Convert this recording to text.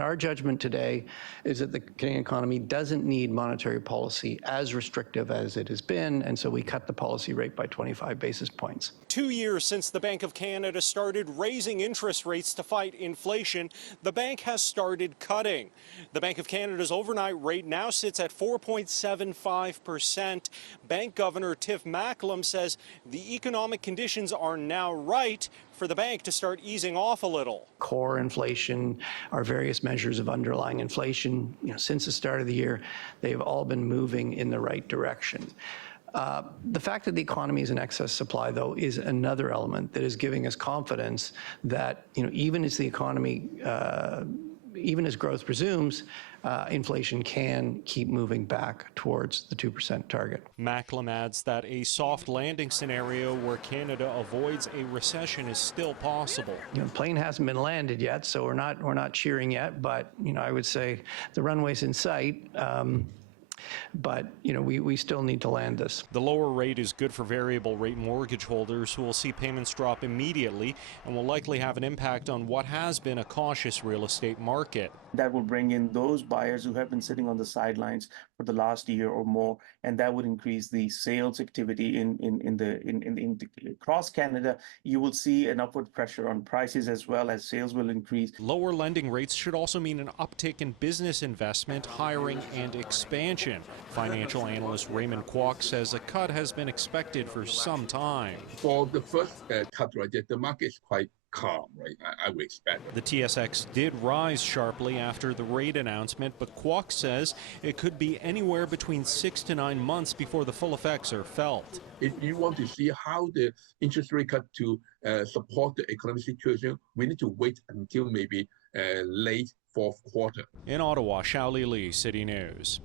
Our judgment today is that the Canadian economy doesn't need monetary policy as restrictive as it has been, and so we cut the policy rate by 25 basis points. 2 years since the Bank of Canada started raising interest rates to fight inflation, the bank has started cutting. The Bank of Canada's overnight rate now sits at 4.75%. Bank Governor Tiff Macklem says the economic conditions are now right for the bank to start easing off a little. Core inflation, our various measures of underlying inflation, since the start of the year, they've all been moving in the right direction. The fact that the economy is in excess supply, though, is another element that is giving us confidence that, even as the economy, even as growth resumes, inflation can keep moving back towards the 2% target. Macklem adds that a soft landing scenario where Canada avoids a recession is still possible. The plane hasn't been landed yet, so we're not cheering yet. But I would say the runway's in sight. But we still need to land this. The lower rate is good for variable rate mortgage holders who will see payments drop immediately and will likely have an impact on what has been a cautious real estate market. That will bring in those buyers who have been sitting on the sidelines for the last year or more, and that would increase the sales activity in across Canada. You will see an upward pressure on prices as well as sales will increase. Lower lending rates should also mean an uptick in business investment, hiring, and expansion. Financial analyst Raymond Kwok says a cut has been expected for some time. For the first cut, right, the market is quite calm, right? I would expect. The TSX did rise sharply after the rate announcement, but Kwok says it could be anywhere between 6 to 9 months before the full effects are felt. If you want to see how the interest rate cut to support the economic situation, we need to wait until maybe late fourth quarter. In Ottawa, Xiaoli Li, City News.